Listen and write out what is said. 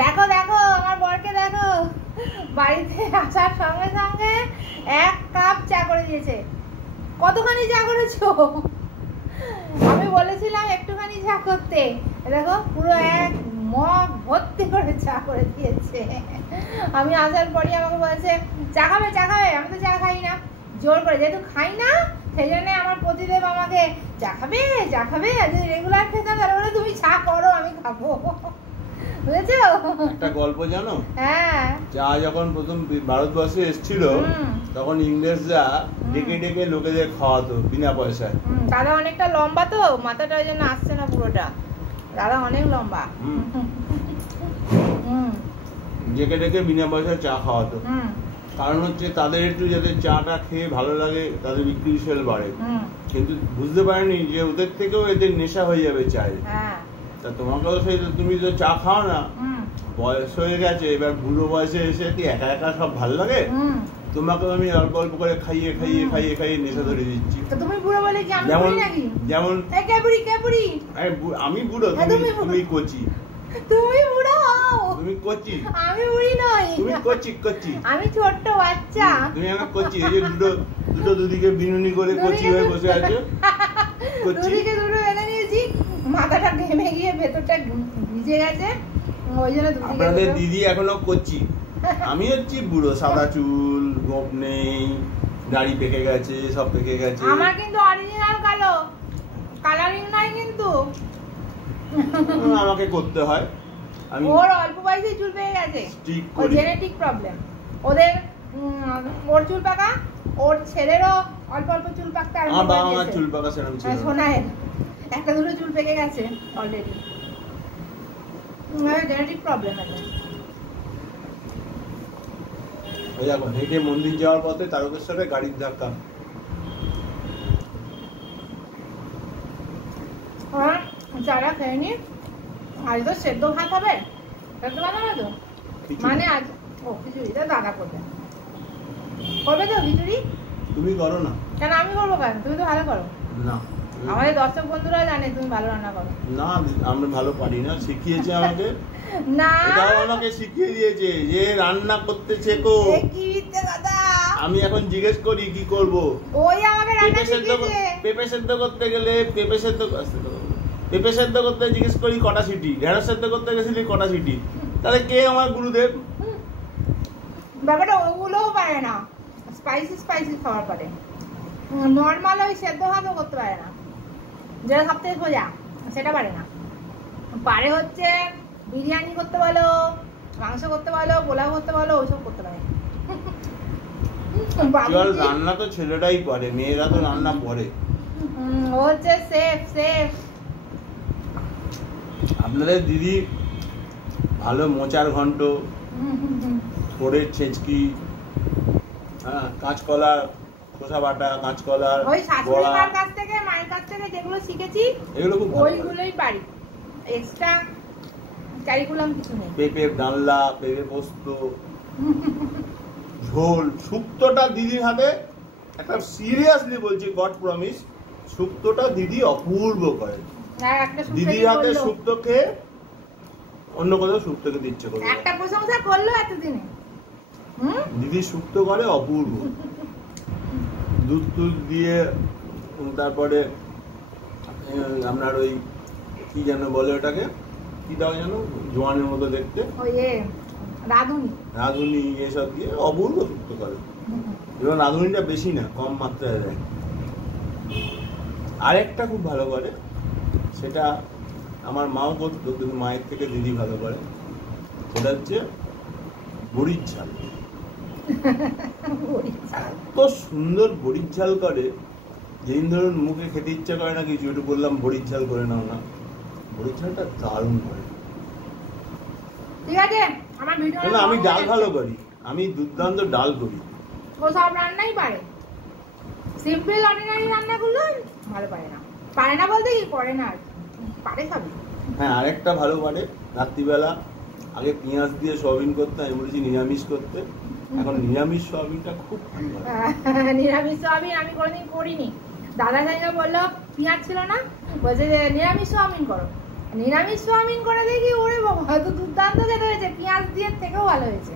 দেখো দেখো আমার বরকে দেখো, বাড়িতে আসার সঙ্গে সঙ্গে 1 কাপ চা করে দিয়েছে। কতখানি চা করেছো? আমি বলেছিলাম একটুখানি চা করতে, দেখো পুরো 1 মগ ভর্তি করে চা করে দিয়েছে। আমি আসার পরই আমাকে বলেছে চা খাবে চা খাবে। আমি তো চা খাই না, জোর করে, যেহেতু খাই না সেই জন্য আমার প্রতিদেব আমাকে চা খাবে চা খাবে, যদি রেগুলার খেতাম তাহলে বলে তুমি চা করো আমি খাবো, বুঝেছো? একটা গল্প জানো? হ্যাঁ, চা যখন প্রথম ভারতবর্ষে এসেছিল তখন ইংরেজরা ডেকে ডেকে লোকেদের খাওয়াতো বিনা পয়সায়। দাদা অনেকটা লম্বা তো, মাথাটা ওই জন্য আসছে না পুরোটা, দাদা অনেক লম্বা। ডেকে ডেকে বিনা পয়সায় চা খাওয়াতো, কারণ হচ্ছে তাদের একটু যাতে চাটা খেয়ে ভালো লাগে, তাদের বিক্রি সেল বাড়ে। কিন্তু বুঝতে পারেনি যে ওদের থেকেও এদের নেশা হয়ে যাবে চায়ে। তা তোমাকেও সেই, তুমি তো চা খাও না, বয়স হয়ে গেছে, এবার বুড়ো বয়সে এসে কি একা একা সব ভালো লাগে? তোমাকে আমি অল্প অল্প করে খাইয়ে খাইয়ে খাইয়ে খাইয়ে নেশা ধরে দিচ্ছি। তুমি বুড়ো বলে কি আমি বুড়ি নাকি? যেমন আমি বুড়ো, তুমি কচি। তুমি বুড়ো হও, তুমি কচি। আমি বুড়ি নই, তুমি কচি কচি। আমি ছোট্ট বাচ্চা। তুমি আমার কচি, এই যে দুটো দুদিকে বিনুনি করে কচি হয়ে বসে আছে। কচি দুদিকে দুটো বেঁধে নিয়েছি, মাথাটা ঘেমে গিয়ে ভেতরটা ভিজে গেছে, ওই জন্য দুদিকে। আপনাদের দিদি এখনো কচি, আমি হচ্ছি বুড়ো, সাদা চুল, গোপ নেই, দাড়ি পেকে গেছে, সব পেকে গেছে। আমার কিন্তু অরিজিনাল কালো, কালারিং নাই কিন্তু। আমাকে করতে হয়, আমি ওর অল্প বয়সে চুল পেকে গেছে, ওর জেনেটিক প্রবলেম। ওদের ওর চুল পাকা, ওর ছেলেরও অল্প অল্প চুল পাকতে আরম্ভ করে দিয়েছে। আমার চুল পাকা সেরকম ছিল না, শোনায় একটা দুটো চুল পেকে গেছে অলরেডি, জেনেটিক প্রবলেম আছে। ওই এখন হেঁটে মন্দির যাওয়ার পথে তারকেশ্বরে গাড়ির ধাক্কা। চারা খেয়ে আজ তো সেদ্ধ ভাত হবে, সেদ্ধ ভাত হবে তো, মানে আজ ও খিচুড়িটা দাদা করবে, করবে তো খিচুড়ি? তুমি করো না। কেন আমি করবো কেন? তুমি তো ভালো করো। না, আমাদের দর্শক বন্ধুরা জানে তুমি ভালো রান্না করো। না, আমরা ভালো পারি না, শিখিয়েছে আমাকে। না, এটাও আমাকে শিখিয়ে দিয়েছে যে রান্না করতে শেখো। কি মিথ্যে কথা! আমি এখন জিজ্ঞেস করি কি করব। ওই আমাকে রান্না শিখিয়েছে। পেঁপে সেদ্ধ করতে গেলে পেঁপে সেদ্ধ করতে জিজ্ঞেস করি কটা সিটি, ঢেঁড়স সেদ্ধ করতে গেছিলি কটা সিটি, তাহলে কে আমার গুরুদেব? ব্যাপারটা ওগুলোও পারে না, স্পাইসি খাবার পারে, নর্মাল ওই সেদ্ধ ভাতও করতে পারে না, যেটা সবথেকে সোজা সেটা পারে না। পারে হচ্ছে বিরিয়ানি করতে বলো, মাংস করতে বলো, পোলাও করতে বলো, ওইসব করতে পারে। রান্না তো ছেলেটাই পারে, মেয়েরা তো রান্না করে। ও হচ্ছে সেফ। আপনাদের দিদি ভালো মোচার ঘন্ট, থোড়ের ছেচকি, কাঁচকলা খোসা বাটা, কাঁচকলার ওই শাশুড়ি মার কাছ থেকে, মায়ের কাছ থেকে যেগুলো শিখেছি এগুলো খুব ওইগুলোই পারি, এক্সট্রা কারিকুলাম কিছু নেই। পেঁপের ডালনা, পেঁপে পোস্ত, ঝোল, শুক্তোটা দিদির হাতে, একটা সিরিয়াসলি বলছি, গড প্রমিস, শুক্তোটা দিদি অপূর্ব করে। দিদির হাতে শুক্তো খেয়ে অন্য কোথাও শুক্তো খেতে ইচ্ছে করে। একটা প্রশংসা করলো এতদিনে। দিদি শুক্তো করে অপূর্ব, দুধ দিয়ে, তারপরে আপনার ওই কি যেন বলে ওটাকে, কি দাও যেন, জোয়ানের মতো দেখতে, রাঁধুনি, এসব দিয়ে অপূর্ব শুক্তো করে। এবং রাঁধুনিটা বেশি না, কম মাত্রায় দেয়। আরেকটা খুব ভালো করে, সেটা আমার মাও করতো, কিন্তু মায়ের থেকে দিদি ভালো করে, সেটা হচ্ছে বড়ির ঝাল। এত সুন্দর বড়ির ঝাল করে, যেদিন ধরুন মুখে খেতে ইচ্ছা করে না কিছু, একটু বললাম বড়ির ঝাল করে নাও না, বড়ির ঝালটা দারুণ করে। ঠিক আছে, আমার ভিডিও না, আমি ডাল ভালো করি, আমি দুর্দান্ত ডাল করি। ও সব রান্নাই পারে, সিম্পল অর্ডিনারি রান্নাগুলো ভালো পারে না। পারে না বলতে কি করে না, পারে সবই। হ্যাঁ, আরেকটা ভালো পারে, রাত্রিবেলা আগে পেঁয়াজ দিয়ে সয়াবিন করতে, আমি বলেছি নিরামিষ করতে, এখন নিরামিষ সয়াবিনটা খুব ভালো পারে। নিরামিষ সয়াবিন আমি কোনোদিন করিনি। দাদা ভাইরা বললো পেঁয়াজ ছিল না, বলছে যে নিরামিষ সয়াবিন করো। নিরামিষ সয়াবিন করে দেখি ওরে বাবা, তো দুর্দান্ত খেতে হয়েছে, ভালো হয়েছে।